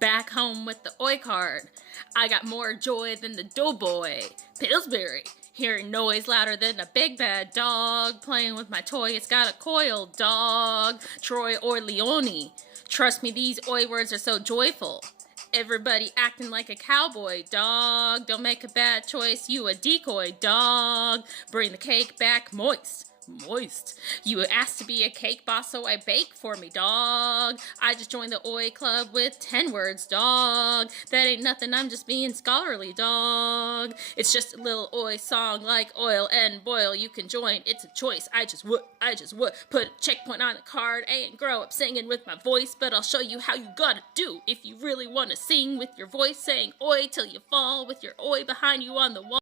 Back home with the Oi card. I got more joy than the doughboy. Pillsbury. Hearing noise louder than a big bad dog. Playing with my toy, it's got a coil dog. Troy or Leone. Trust me, these Oi words are so joyful. Everybody acting like a cowboy dog. Don't make a bad choice, you a decoy dog. Bring the cake back moist. Moist. You asked to be a cake boss, so I bake for me, dog. I just joined the Oi Club with 10 words, dog. That ain't nothing, I'm just being scholarly, dog. It's just a little Oi song like oil and boil. You can join, it's a choice. I just would. Put a checkpoint on the card. I ain't grow up singing with my voice, but I'll show you how you gotta do if you really wanna sing with your voice, saying Oi till you fall with your Oi behind you on the wall.